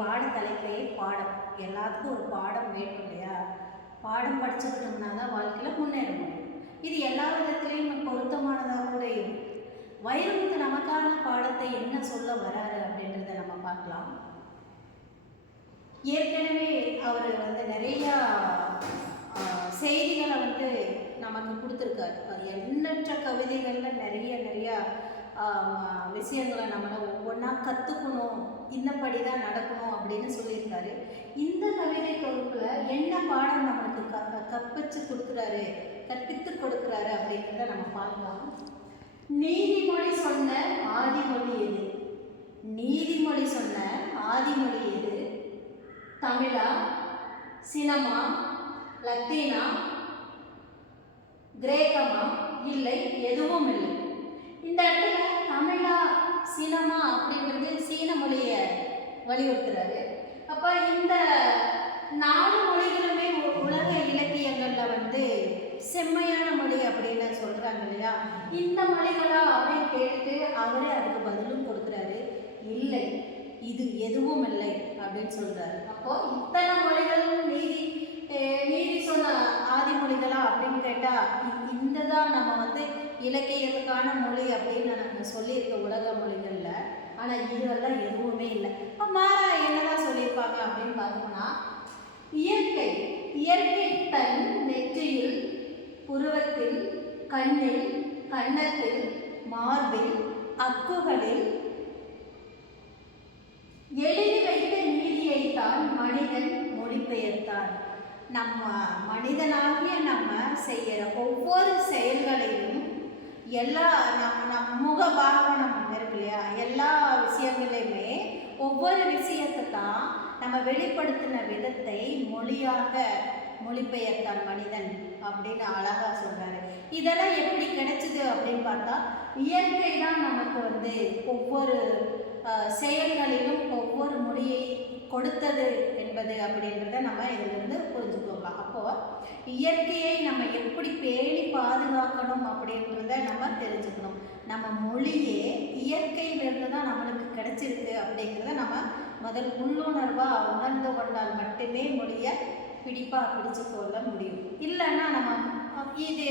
பாட தலைப்பே பாடம். எல்லாத்துக்கும் ஒரு பாடம் வேணும் இல்லையா? பாடம் படிச்சுக்கிட்டோம்னா தான் வாழ்க்கையில் முன்னேற முடியும். இது எல்லா விதத்துலேயும் பொருத்தமானதாக கூட இருக்கும். வைரமுத்து நமக்கான பாடத்தை என்ன சொல்ல வராரு அப்படின்றத நம்ம பார்க்கலாம். ஏற்கனவே அவர் நிறையா செய்திகளை நமக்கு கொடுத்துருக்காரு. எண்ணற்ற கவிதைகளில் நிறையா விஷயங்களை நம்மளை ஒவ்வொன்றா கற்றுக்கணும், இந்தபடி தான் நடக்கணும் அப்படின்னு சொல்லியிருக்காரு. இந்த கவிதை தொகுப்பில் என்ன பாடம் நம்மளுக்கு கற்பித்து கொடுக்குறாரு அப்படின்றத நம்ம பார்க்கலாம். நீதிமொழி சொன்ன ஆதிமொழி எது? நீதிமொழி சொன்ன ஆதிமொழி எது? தமிழா, சினமா, லத்தீனா, கிரேக்கமா, இல்லை எதுவும் இல்லை. இந்த இடத்துல தமிழா, சீனமா அப்படின்றது சீன மொழியை வலியுறுத்துறாரு. அப்போ இந்த 4 மொழிகளுமே உலக இலக்கியங்களில் செம்மையான மொழி அப்படின்னு சொல்கிறாங்க இல்லையா? இந்த மொழிகளா அப்படின்னு கேட்டுட்டு அவரே அதுக்கு பதிலும் கொடுக்குறாரு. இல்லை, இது எதுவும் இல்லை அப்படின்னு சொல்கிறாரு. அப்போது இத்தனை மொழிகளும் நீதி சொன்ன ஆதிமொழிகளா அப்படின்னு கேட்டால் இந்த தான் நம்ம இலக்கியத்துக்கான மொழி அப்படின்னு நம்ம சொல்லியிருக்க உலக மொழிகளில். ஆனால் இதுவெல்லாம் எதுவுமே இல்லை. இப்போ மாறா என்னதான் சொல்லியிருப்பாங்க அப்படின்னு பார்த்தோம்னா, இயற்கை தன் நெற்றியில், புருவத்தில், கண்ணில், கன்னத்தில், மார்பில், அக்குகளில் எழுதி வைத்த நீதியைத்தான் மனிதன் மொழிபெயர்த்தான். நம்ம மனிதனாகிய நம்ம செய்கிற ஒவ்வொரு செயல்களையும் நம் முகபாவனம் இருக்கு இல்லையா? எல்லா விஷயங்களையுமே ஒவ்வொரு விஷயத்தை தான் நம்ம வெளிப்படுத்தின விதத்தை மொழியாக மொழிபெயர்த்தான் மனிதன் அப்படின்னு அழகாக சொல்கிறாரு. இதெல்லாம் எப்படி கிடைச்சிது அப்படின்னு பார்த்தா, இயற்கை தான் நமக்கு ஒவ்வொரு செயல்களிலும் ஒவ்வொரு மொழியை கொடுத்தது என்பது அப்படின்றத நம்ம இதிலிருந்து புரிஞ்சுக்கலாம். அப்போது இயற்கையை நம்ம எப்படி பேணி பாதுகாக்கணும் அப்படின்றத நம்ம தெரிஞ்சுக்கணும். நம்ம மொழியே இயற்கையிலிருந்து தான் நம்மளுக்கு கிடைச்சிருக்கு அப்படிங்கிறத நம்ம முதல் உள்ளுணர்வாக உணர்ந்து கொண்டால் மட்டுமே மொழியை பிடிச்சு கொள்ள முடியும். இல்லைன்னா நம்ம இது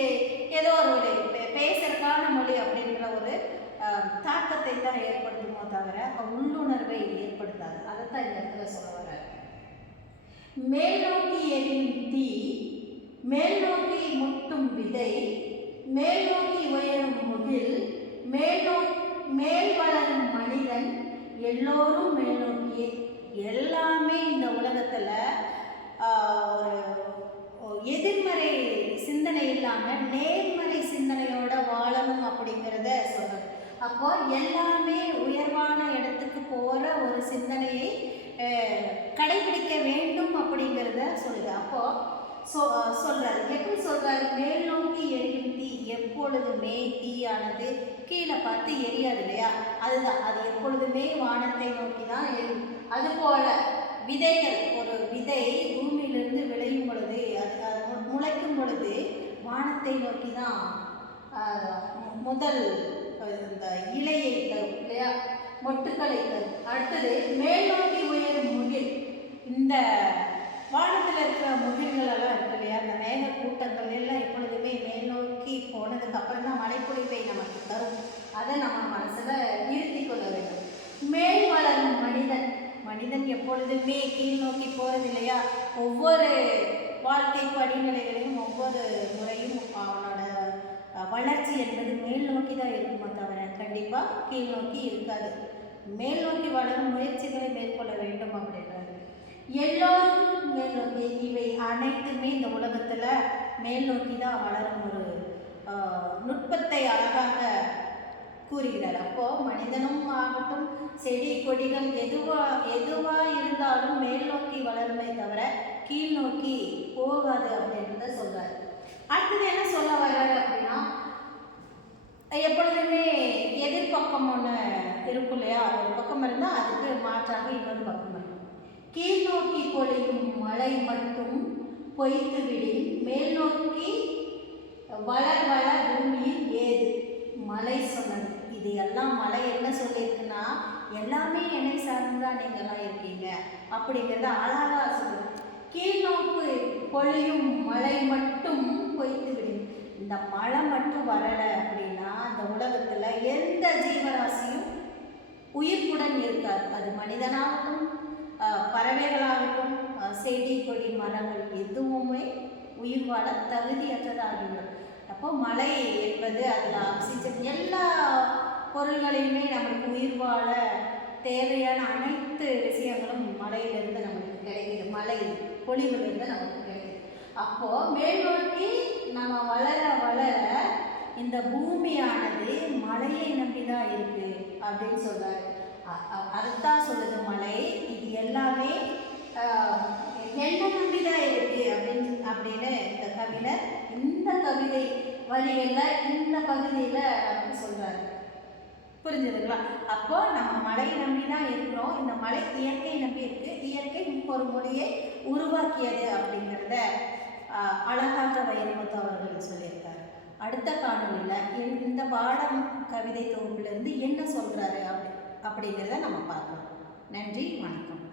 ஏதோ ஒரு பேசுறதுக்கான மொழி அப்படின்ற ஒரு தாக்கத்தை தான் ஏற்படுத்துமோ தவிர உள்ளுணர்வை ஏற்படுத்தாது. அதைத்தான் இந்த இடத்துல சொல்ல வர்றாரு. மேல் நோக்கி எரியும் தீ, மேல் நோக்கி முட்டும் விதை, மேல் நோக்கி உயரும் முகில், மேல் வளரும் மனிதன், எல்லோரும் மேல் நோக்கியே. எல்லாமே இந்த உலகத்தில் ஒரு எதிர்மறை சிந்தனை இல்லாமல் நேர்மறை சிந்தனையோட வாழணும் அப்படிங்கிறத சொல்கிறது. அப்போ எல்லாமே உயர்வான இடத்துக்கு போகிற ஒரு சிந்தனையை கடைபிடிக்க வேண்டும் அப்படிங்கிறத சொல்லுது. அப்போது சொல்கிறாரு. எப்படி சொல்கிறாரு? மேல் நோக்கி எரியும் தீ எப்பொழுதுமே தீயானது கீழே பார்த்து எரியாது இல்லையா? அதுதான், அது எப்பொழுதுமே வானத்தை நோக்கி தான் எரியும். அதுபோல் விதைகள், ஒரு விதை பூமியிலிருந்து விளையும் பொழுது, அது முளைக்கும் பொழுது வானத்தை நோக்கி தான் முதல் இந்த இலையை தரும் இல்லையா? மொட்டுக்களை தரும். அடுத்தது மேல் நோக்கி உயரும் முகில். இந்த வானத்தில் இருக்கிற முகில்களெல்லாம் இருக்கு இல்லையா? அந்த மேக கூட்டங்கள் எல்லாம் எப்பொழுதுமே மேல் நோக்கி போனதுக்கு அப்புறம் தான் மழைப்பொழிவை நமக்கு தரும். அதை நம்ம மனசில் நிறுத்தி கொள்ள வேண்டும். மேல் வளரும் மனிதன் எப்பொழுதுமே கீழ் நோக்கி போகிறது இல்லையா? ஒவ்வொரு வாழ்க்கை படிநிலைகளையும் ஒவ்வொரு முறையும் அவனோட வளர்ச்சி என்பது மேல் நோக்கி தான் இருக்குமோ தவிர கண்டிப்பாக கீழ் நோக்கி இருக்காது. மேல் நோக்கி வளரும் முயற்சிகளை மேற்கொள்ள வேண்டும் அப்படின்றாரு. எல்லோரும் மேல் நோக்கி. இவை அனைத்துமே இந்த உலகத்தில் மேல் நோக்கி தான் வளரும் ஒரு நுட்பத்தை அழகாக கூறுகிறார். அப்போது மனிதனும் ஆகட்டும், செடி கொடிகள் எதுவாக இருந்தாலும் மேல் நோக்கி வளருமே தவிர கீழ் நோக்கி போகாது அப்படின்றத சொல்கிறார். அடுத்தது என்ன சொல்ல வர்றாரு அப்படின்னா, எப்பொழுதுமே எதிர்பக்கம் ஒன்று இருக்கும் இல்லையா? ஒரு பக்கம் இருந்தால் அதுக்கு மாற்றாக இன்னொரு பக்கம் இருக்கும். கீழ் நோக்கி பொழியும் மழை மட்டும் பொய்த்து விடில், மேல் நோக்கி வளர் பூமியில் ஏது மழை சொன்னது. இது எல்லாம் மழை என்ன சொல்லியிருக்குன்னா, எல்லாமே என்னை சார்ந்துதான் நீங்கள்லாம் இருக்கீங்க அப்படிங்கிறத அழகா சொல்லுது. கீழ்நோக்கு பொழியும் மழை மட்டும் பொய்த்து விடும். இந்த மழை மட்டும் வரலை அப்படின்னா அந்த உலகத்தில் எந்த ஜீவராசியும் உயிர்ப்புடன் இருக்காது. அது மனிதனாகட்டும், பறவைகளாகட்டும், செடி கொடி மரங்கள் எதுவுமே உயிர் வாழ தகுதியற்றதாகிவிடும். அப்போ மழை என்பது அதில் ஆக்சிஜன் எல்லா பொருள்களையுமே நமக்கு உயிர் வாழ தேவையான அனைத்து விஷயங்களும் மழையிலிருந்து நமக்கு கிடைக்குது. மழை பொழிவிலிருந்து நமக்கு கிடைக்குது. அப்போது மேல் நோக்கி நம்ம வளர வளர இந்த பூமியானது மழையை நம்பி தான் இருக்குது அப்படின்னு சொல்கிறாரு. அதுதான் சொல்லுது மழை இது எல்லாமே என்ன நம்பி தான் இருக்குது அப்படின்னு இந்த கவிஞர் இந்த கவிதை வரிகளில் இந்த பகுதியில் அப்படின்னு சொல்கிறாரு. புரிஞ்சுதுங்களா? அப்போ நம்ம மழை நம்பி தான் இருக்கிறோம். இந்த மழை இயற்கை நம்பி இருக்கு. இயற்கை ஒரு மொழியை உருவாக்கியது அப்படிங்கிறத அழகாக வைரமுத்து அவர்கள் சொல்லியிருக்காரு. அடுத்த காணொலியில் இந்த பாடம் கவிதை தொகுப்பிலிருந்து என்ன சொல்கிறாரு அப்படிங்கிறத நம்ம பார்க்கலாம். நன்றி, வணக்கம்.